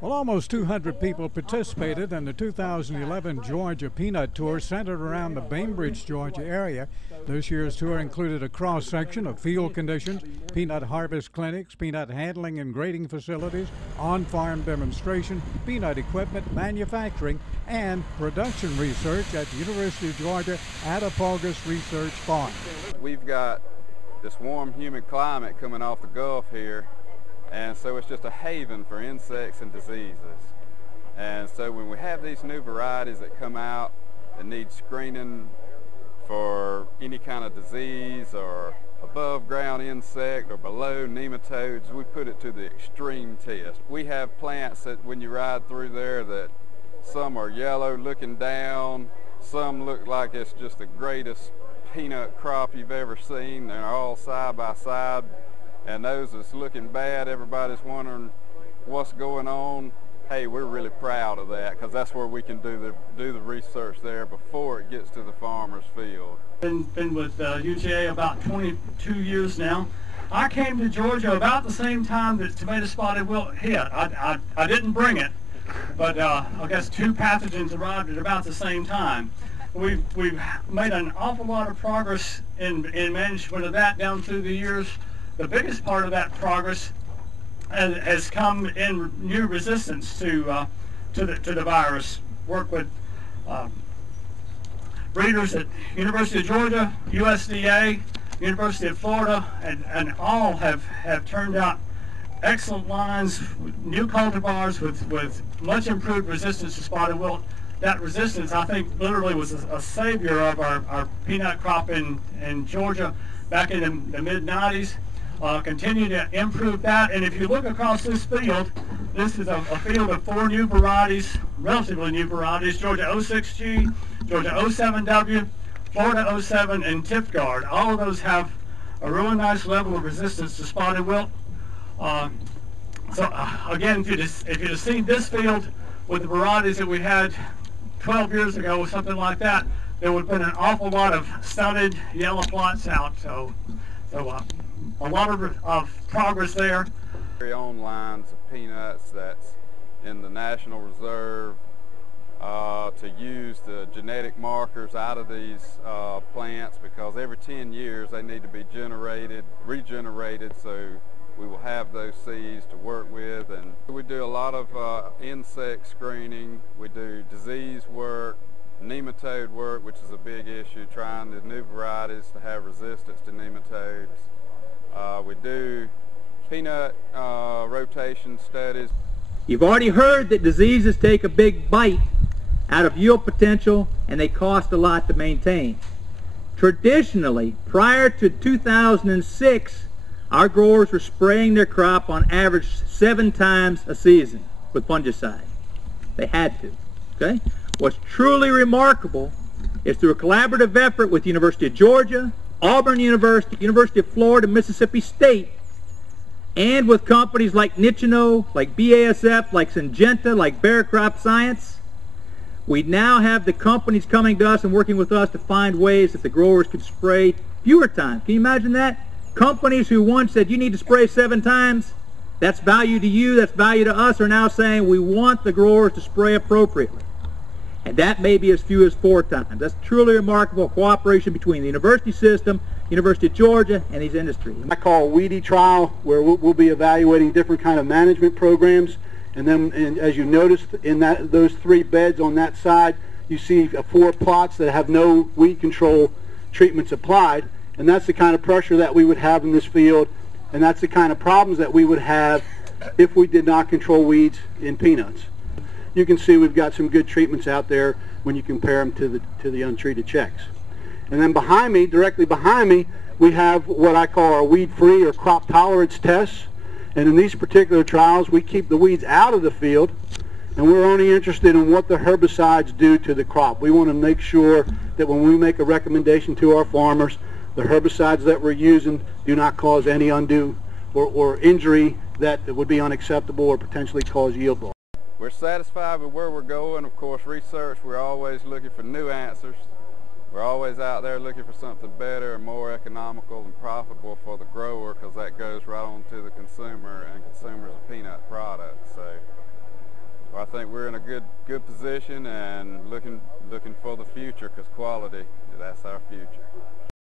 Well, almost 200 people participated in the 2011 Georgia Peanut Tour centered around the Bainbridge, Georgia area. This year's tour included a cross-section of field conditions, peanut harvest clinics, peanut handling and grading facilities, on-farm demonstration, peanut equipment, manufacturing, and production research at the University of Georgia Attapulgus Research Farm. We've got this warm, humid climate coming off the Gulf here, and so it's just a haven for insects and diseases. And so when we have these new varieties that come out that need screening for any kind of disease or above ground insect or below nematodes, we put it to the extreme test. We have plants that when you ride through there that some are yellow looking down, some look like it's just the greatest peanut crop you've ever seen. They're all side by side. And those that's looking bad, everybody's wondering what's going on. Hey, we're really proud of that because that's where we can do the research there before it gets to the farmer's field. Been with UGA about 22 years now. I came to Georgia about the same time that tomato spotted wilt hit. I didn't bring it, but I guess two pathogens arrived at about the same time. We've made an awful lot of progress in management of that down through the years. The biggest part of that progress has come in new resistance to the virus. Work with breeders at University of Georgia, USDA, University of Florida, and all have turned out excellent lines, new cultivars with much improved resistance to spotted wilt. That resistance, I think, literally was a savior of our peanut crop in Georgia back in the mid-90s. Continue to improve that, and if you look across this field, this is a field of 4 new varieties, relatively new varieties: Georgia 06G, Georgia 07W, Florida 07, and Tipgard. All of those have a really nice level of resistance to spotted wilt. Again, if you'd have seen this field with the varieties that we had 12 years ago or something like that, there would have been an awful lot of stunted yellow plots out. A lot of progress there. Very own lines of peanuts that's in the National Reserve to use the genetic markers out of these plants, because every 10 years they need to be regenerated, so we will have those seeds to work with. And we do a lot of insect screening, we do disease work, nematode work, which is a big issue, trying the new varieties to have resistance to nematodes. We do peanut rotation studies. You've already heard that diseases take a big bite out of yield potential and they cost a lot to maintain. Traditionally, prior to 2006, our growers were spraying their crop on average 7 times a season with fungicide. They had to. Okay? What's truly remarkable is through a collaborative effort with the University of Georgia, Auburn University, University of Florida, Mississippi State, and with companies like Nichino, like BASF, like Syngenta, like Bayer Crop Science, we now have the companies coming to us and working with us to find ways that the growers could spray fewer times. Can you imagine that? Companies who once said you need to spray 7 times, that's value to you, that's value to us, are now saying we want the growers to spray appropriately. And that may be as few as 4 times. That's truly remarkable cooperation between the university system, University of Georgia, and these industries. I call a weedy trial, where we'll be evaluating different kind of management programs. And then, as you noticed, in those 3 beds on that side, you see 4 plots that have no weed control treatments applied. And that's the kind of pressure that we would have in this field, and that's the kind of problems that we would have if we did not control weeds in peanuts. You can see we've got some good treatments out there when you compare them to the untreated checks. And then behind me, directly behind me, we have what I call our weed-free or crop tolerance tests. And in these particular trials, we keep the weeds out of the field, and we're only interested in what the herbicides do to the crop. We want to make sure that when we make a recommendation to our farmers, the herbicides that we're using do not cause any undue or injury that would be unacceptable or potentially cause yield loss. We're satisfied with where we're going. Of course, research, we're always looking for new answers. We're always out there looking for something better and more economical and profitable for the grower, because that goes right on to the consumer, and consumers of peanut products. So think we're in a good position and looking for the future, because quality, that's our future.